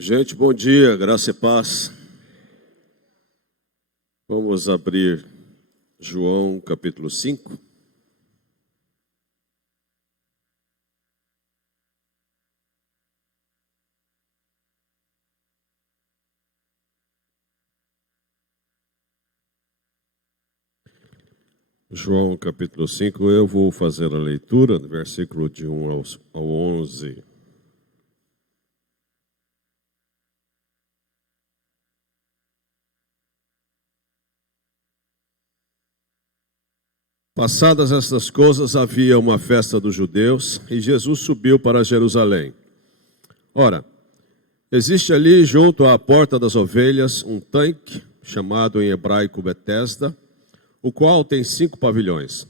Gente, bom dia, graça e paz. Vamos abrir João capítulo 5. João capítulo 5, eu vou fazer a leitura do versículo de 1 ao 11. Passadas estas coisas, havia uma festa dos judeus e Jesus subiu para Jerusalém. Ora, existe ali junto à porta das ovelhas um tanque, chamado em hebraico Betesda, o qual tem 5 pavilhões.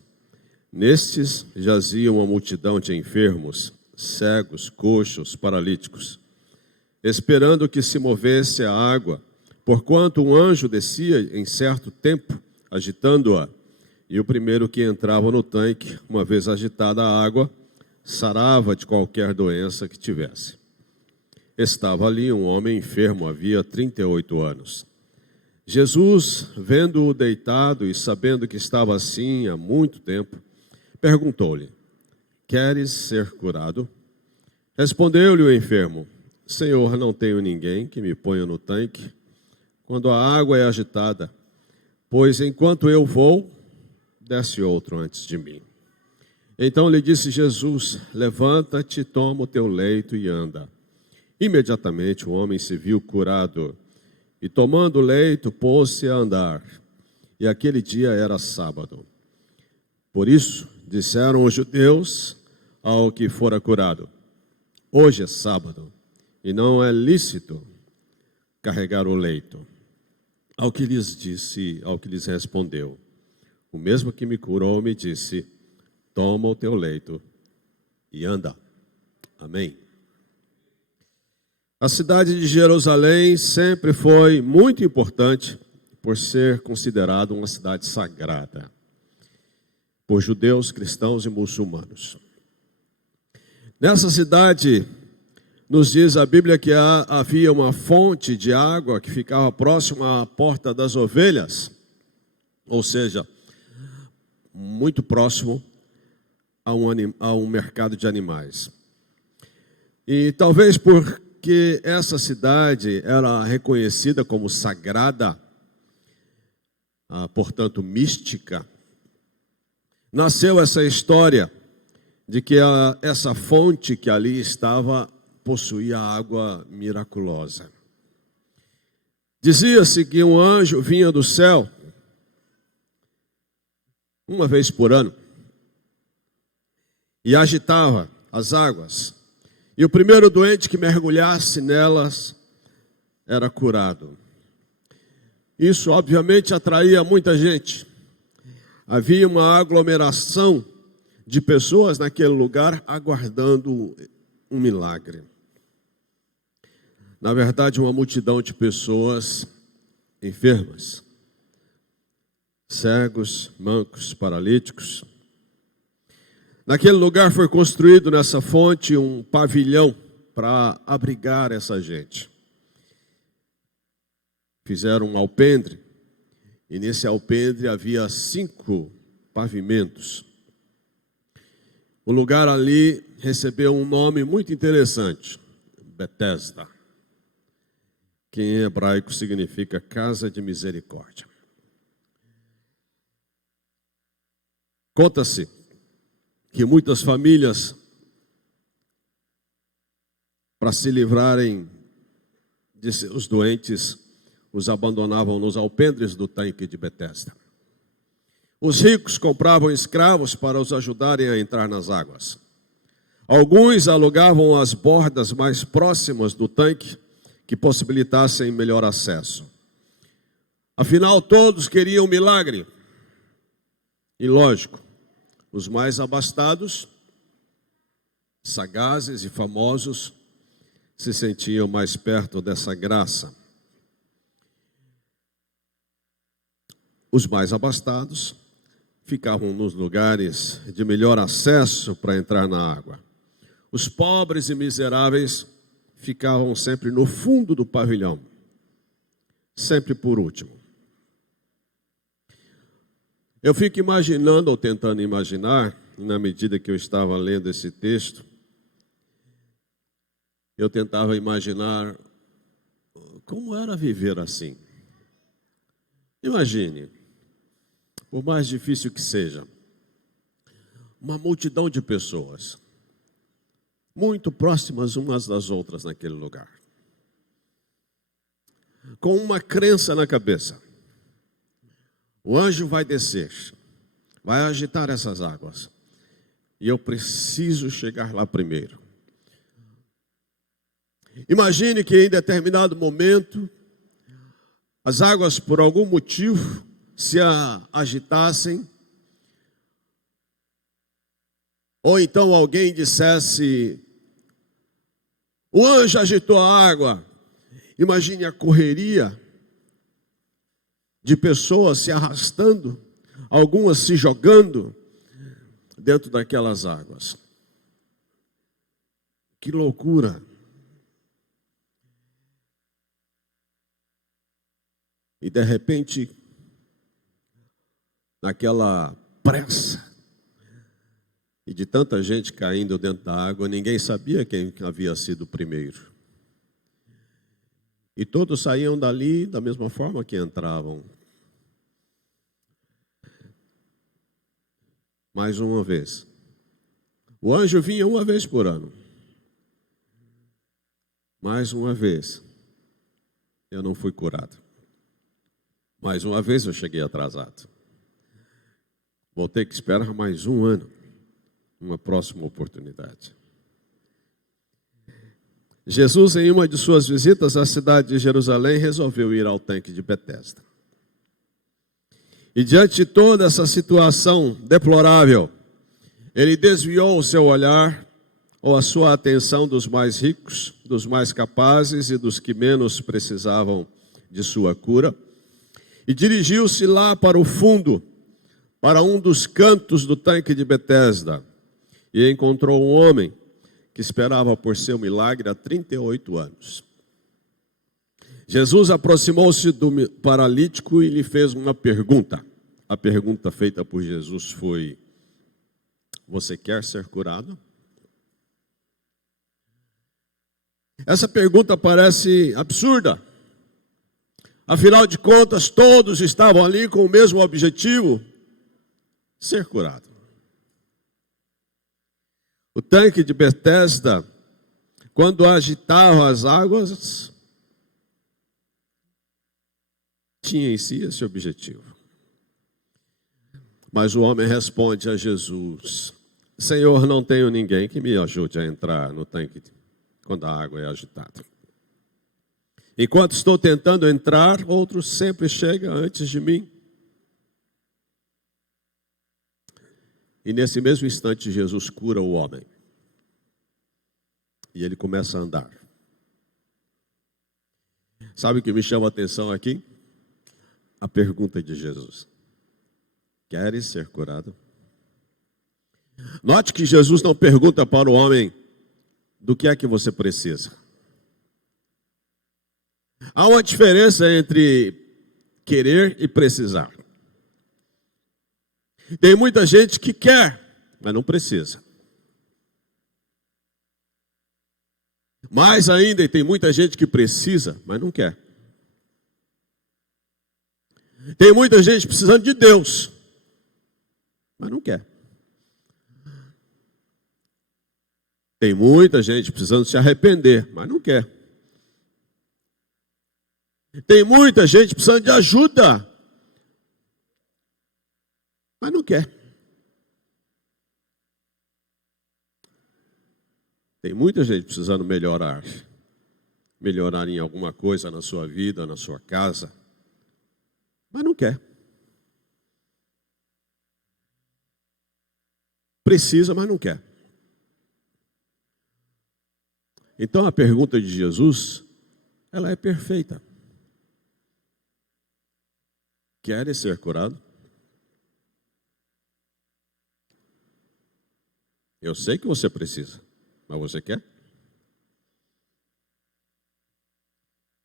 Nestes jazia uma multidão de enfermos, cegos, coxos, paralíticos, esperando que se movesse a água, porquanto um anjo descia em certo tempo, agitando-a. E o primeiro que entrava no tanque, uma vez agitada a água, sarava de qualquer doença que tivesse. Estava ali um homem enfermo, havia 38 anos. Jesus, vendo-o deitado e sabendo que estava assim há muito tempo, perguntou-lhe: queres ser curado? Respondeu-lhe o enfermo: Senhor, não tenho ninguém que me ponha no tanque quando a água é agitada, pois enquanto eu vou, desce outro antes de mim. Então lhe disse Jesus: levanta-te, toma o teu leito e anda. Imediatamente o homem se viu curado e, tomando o leito, pôs-se a andar. E aquele dia era sábado. Por isso disseram os judeus ao que fora curado: hoje é sábado e não é lícito carregar o leito. Ao que lhes respondeu: o mesmo que me curou me disse: toma o teu leito e anda. Amém. A cidade de Jerusalém sempre foi muito importante por ser considerada uma cidade sagrada por judeus, cristãos e muçulmanos. Nessa cidade, nos diz a Bíblia que havia uma fonte de água que ficava próxima à porta das ovelhas, ou seja, muito próximo a um mercado de animais. E talvez porque essa cidade era reconhecida como sagrada, portanto mística, nasceu essa história de que essa fonte que ali estava possuía água miraculosa. Dizia-se que um anjo vinha do céu uma vez por ano e agitava as águas, e o primeiro doente que mergulhasse nelas era curado. Isso obviamente atraía muita gente. Havia uma aglomeração de pessoas naquele lugar aguardando um milagre. Na verdade, uma multidão de pessoas enfermas, cegos, mancos, paralíticos. Naquele lugar foi construído nessa fonte um pavilhão para abrigar essa gente. Fizeram um alpendre, e nesse alpendre havia 5 pavimentos. O lugar ali recebeu um nome muito interessante: Betesda, que em hebraico significa casa de misericórdia. Conta-se que muitas famílias, para se livrarem de seus doentes, os abandonavam nos alpendres do tanque de Betesda. Os ricos compravam escravos para os ajudarem a entrar nas águas. Alguns alugavam as bordas mais próximas do tanque, que possibilitassem melhor acesso. Afinal, todos queriam um milagre. E lógico, os mais abastados, sagazes e famosos, se sentiam mais perto dessa graça. Os mais abastados ficavam nos lugares de melhor acesso para entrar na água. Os pobres e miseráveis ficavam sempre no fundo do pavilhão, sempre por último. Eu fico imaginando, ou tentando imaginar, na medida que eu estava lendo esse texto, eu tentava imaginar como era viver assim. Imagine, por mais difícil que seja, uma multidão de pessoas, muito próximas umas das outras naquele lugar, com uma crença na cabeça. O anjo vai descer, vai agitar essas águas, e eu preciso chegar lá primeiro. Imagine que em determinado momento, as águas por algum motivo se agitassem, ou então alguém dissesse, o anjo agitou a água. Imagine a correria de pessoas se arrastando, algumas se jogando dentro daquelas águas. Que loucura! E de repente, naquela pressa, e de tanta gente caindo dentro da água, ninguém sabia quem havia sido o primeiro. E todos saíam dali da mesma forma que entravam. Mais uma vez. O anjo vinha uma vez por ano. Mais uma vez, eu não fui curado. Mais uma vez eu cheguei atrasado. Vou ter que esperar mais um ano, uma próxima oportunidade. Jesus, em uma de suas visitas à cidade de Jerusalém, resolveu ir ao tanque de Betesda. E diante de toda essa situação deplorável, ele desviou o seu olhar ou a sua atenção dos mais ricos, dos mais capazes e dos que menos precisavam de sua cura, e dirigiu-se lá para o fundo, para um dos cantos do tanque de Betesda, e encontrou um homem que esperava por seu milagre há 38 anos. Jesus aproximou-se do paralítico e lhe fez uma pergunta. A pergunta feita por Jesus foi: você quer ser curado? Essa pergunta parece absurda. Afinal de contas, todos estavam ali com o mesmo objetivo: ser curado. O tanque de Betesda, quando agitava as águas, tinha em si esse objetivo. Mas o homem responde a Jesus: Senhor, não tenho ninguém que me ajude a entrar no tanque quando a água é agitada. Enquanto estou tentando entrar, outro sempre chega antes de mim. E nesse mesmo instante, Jesus cura o homem. E ele começa a andar. Sabe o que me chama a atenção aqui? A pergunta de Jesus: queres ser curado? Note que Jesus não pergunta para o homem: do que é que você precisa? Há uma diferença entre querer e precisar. Tem muita gente que quer, mas não precisa. Mais ainda, tem muita gente que precisa, mas não quer. Tem muita gente precisando de Deus, mas não quer. Tem muita gente precisando se arrepender, mas não quer. Tem muita gente precisando de ajuda, mas não quer. Tem muita gente precisando melhorar em alguma coisa na sua vida, na sua casa, mas não quer. Precisa, mas não quer. Então a pergunta de Jesus, ela é perfeita. Queres ser curado? Eu sei que você precisa, mas você quer?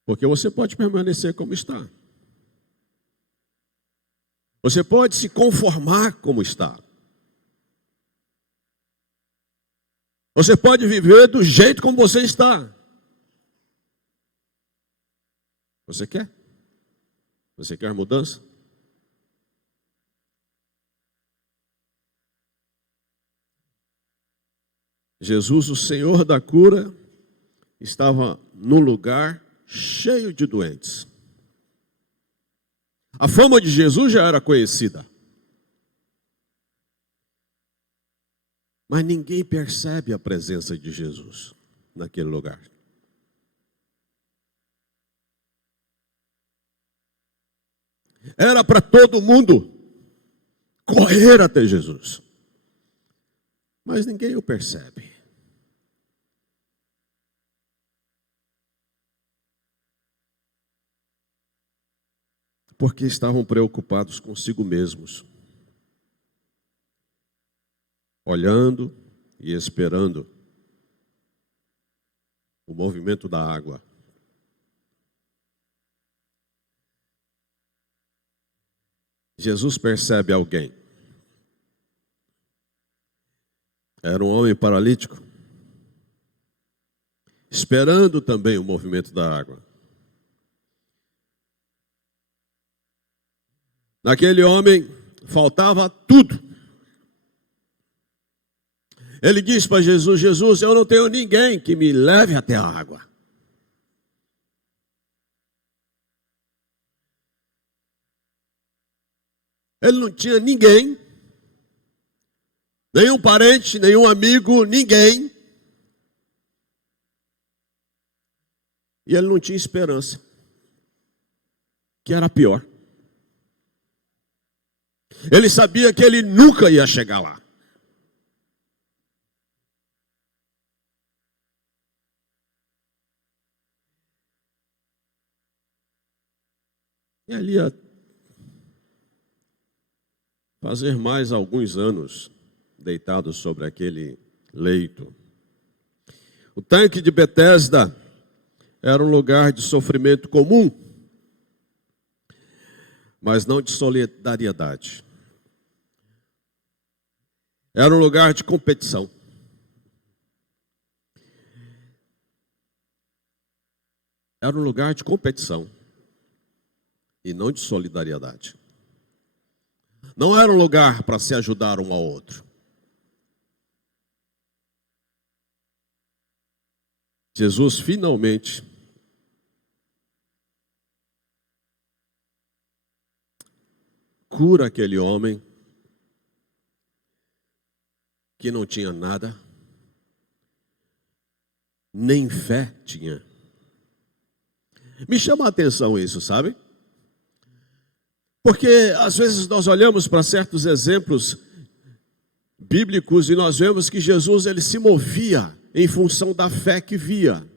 Porque você pode permanecer como está. Você pode se conformar como está. Você pode viver do jeito como você está. Você quer? Você quer mudança? Jesus, o Senhor da cura, estava num lugar cheio de doentes. A fama de Jesus já era conhecida. Mas ninguém percebe a presença de Jesus naquele lugar. Era para todo mundo correr até Jesus. Mas ninguém o percebe. Porque estavam preocupados consigo mesmos, olhando e esperando o movimento da água. Jesus percebe alguém. Era um homem paralítico, esperando também o movimento da água. Naquele homem faltava tudo. Ele disse para Jesus: Jesus, eu não tenho ninguém que me leve até a água. Ele não tinha ninguém, nenhum parente, nenhum amigo, ninguém. E ele não tinha esperança, que era pior. Ele sabia que ele nunca ia chegar lá. E ali ia fazer mais alguns anos deitado sobre aquele leito. O tanque de Betesda era um lugar de sofrimento comum, mas não de solidariedade. Era um lugar de competição. Era um lugar de competição e não de solidariedade. Não era um lugar para se ajudar um ao outro. Jesus finalmente cura aquele homem que não tinha nada, nem fé tinha. Me chama a atenção isso, sabe? Porque às vezes nós olhamos para certos exemplos bíblicos e nós vemos que Jesus ele se movia em função da fé que via.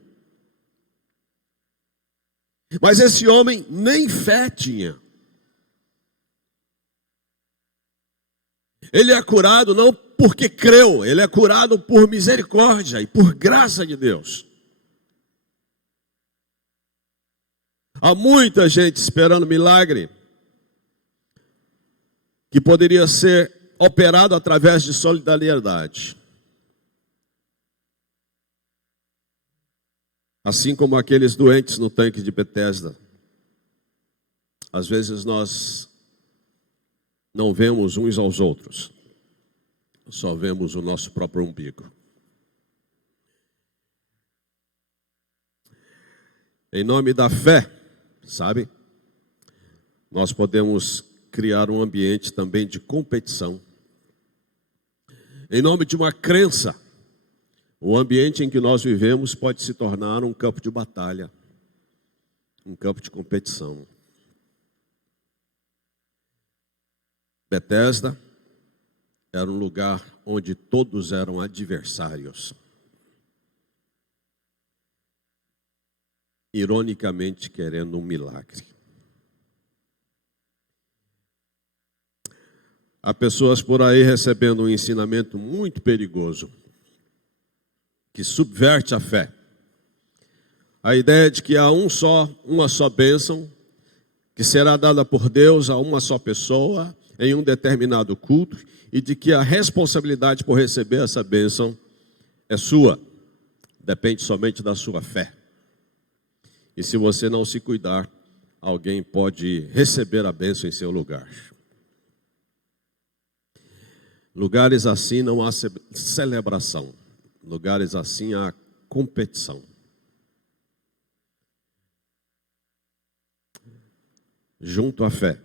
Mas esse homem nem fé tinha. Ele é curado não porque creu, ele é curado por misericórdia e por graça de Deus. Há muita gente esperando milagre que poderia ser operado através de solidariedade. Assim como aqueles doentes no tanque de Betesda. Às vezes nós não vemos uns aos outros, só vemos o nosso próprio umbigo. Em nome da fé, sabe? Nós podemos criar um ambiente também de competição. Em nome de uma crença, o ambiente em que nós vivemos pode se tornar um campo de batalha, um campo de competição. Betesda era um lugar onde todos eram adversários. Ironicamente querendo um milagre. Há pessoas por aí recebendo um ensinamento muito perigoso, que subverte a fé. A ideia de que há uma só bênção, que será dada por Deus a uma só pessoa, em um determinado culto, e de que a responsabilidade por receber essa bênção é sua, depende somente da sua fé. E se você não se cuidar, alguém pode receber a bênção em seu lugar. Lugares assim não há celebração, lugares assim há competição. Junto à fé,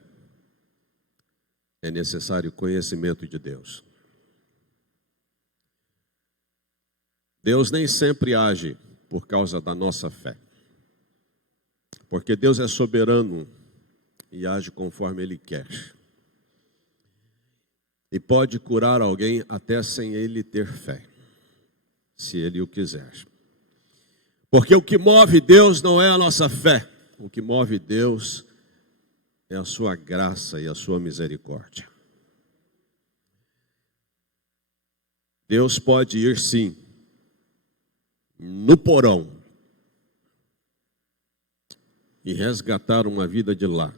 é necessário conhecimento de Deus. Deus nem sempre age por causa da nossa fé, porque Deus é soberano e age conforme Ele quer. E pode curar alguém até sem ele ter fé, se Ele o quiser. Porque o que move Deus não é a nossa fé, o que move Deus é a sua graça e a sua misericórdia. Deus pode ir sim no porão e resgatar uma vida de lá,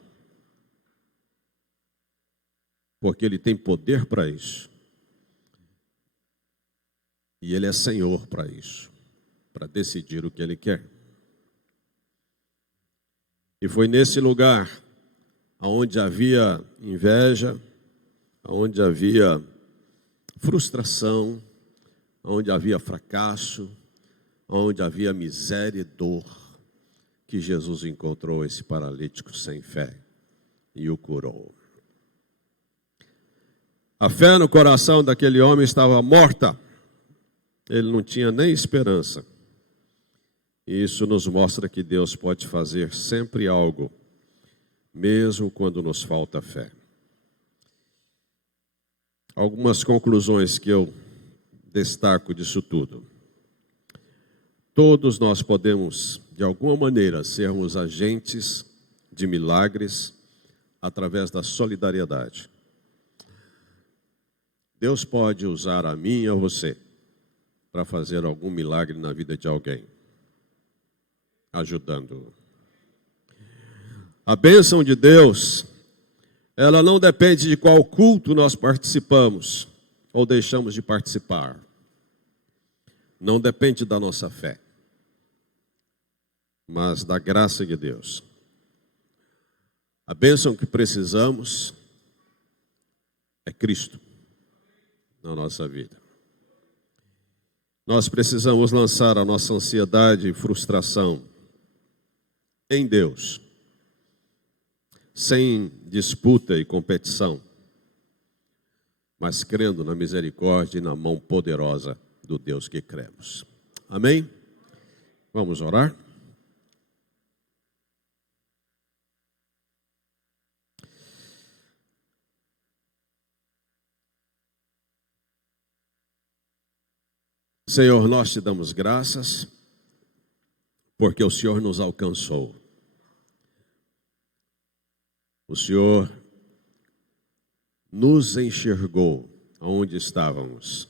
porque Ele tem poder para isso, e Ele é Senhor para isso, para decidir o que Ele quer. E foi nesse lugar onde havia inveja, onde havia frustração, onde havia fracasso, onde havia miséria e dor, que Jesus encontrou esse paralítico sem fé e o curou. A fé no coração daquele homem estava morta, ele não tinha nem esperança. E isso nos mostra que Deus pode fazer sempre algo, mesmo quando nos falta fé. Algumas conclusões que eu destaco disso tudo. Todos nós podemos, de alguma maneira, sermos agentes de milagres através da solidariedade. Deus pode usar a mim e a você para fazer algum milagre na vida de alguém, ajudando-o. A bênção de Deus, ela não depende de qual culto nós participamos ou deixamos de participar. Não depende da nossa fé, mas da graça de Deus. A bênção que precisamos é Cristo na nossa vida. Nós precisamos lançar a nossa ansiedade e frustração em Deus, sem disputa e competição, mas crendo na misericórdia e na mão poderosa do Deus que cremos. Amém? Vamos orar? Senhor, nós te damos graças, porque o Senhor nos alcançou. O Senhor nos enxergou onde estávamos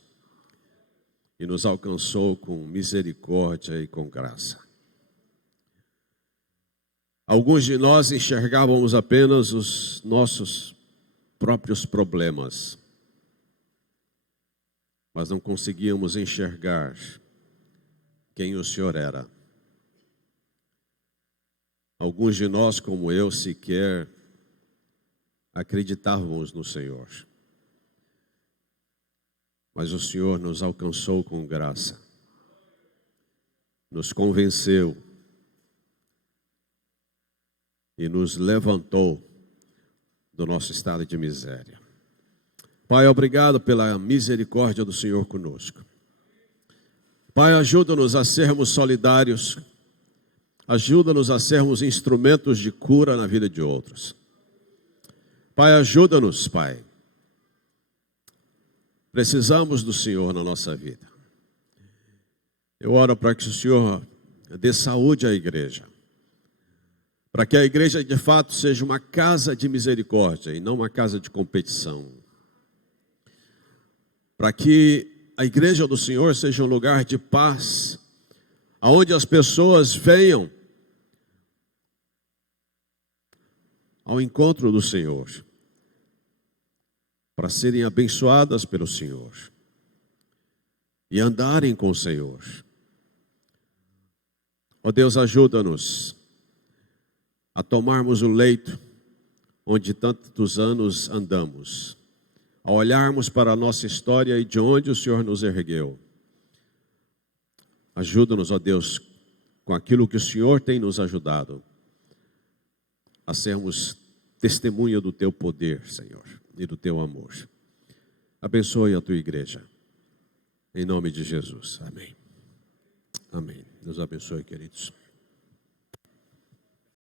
e nos alcançou com misericórdia e com graça. Alguns de nós enxergávamos apenas os nossos próprios problemas, mas não conseguíamos enxergar quem o Senhor era. Alguns de nós, como eu, sequer acreditávamos no Senhor. Mas o Senhor nos alcançou com graça, nos convenceu e nos levantou do nosso estado de miséria. Pai, obrigado pela misericórdia do Senhor conosco. Pai, ajuda-nos a sermos solidários, ajuda-nos a sermos instrumentos de cura na vida de outros. Pai, ajuda-nos, Pai. Precisamos do Senhor na nossa vida. Eu oro para que o Senhor dê saúde à igreja, para que a igreja de fato seja uma casa de misericórdia e não uma casa de competição. Para que a igreja do Senhor seja um lugar de paz, aonde as pessoas venham ao encontro do Senhor, para serem abençoadas pelo Senhor e andarem com o Senhor. Ó Deus, ajuda-nos a tomarmos o leito onde tantos anos andamos, a olharmos para a nossa história e de onde o Senhor nos ergueu. Ajuda-nos, ó Deus, com aquilo que o Senhor tem nos ajudado, a sermos testemunha do Teu poder, Senhor, e do Teu amor. Abençoe a Tua igreja, em nome de Jesus. Amém. Amém. Deus abençoe, queridos.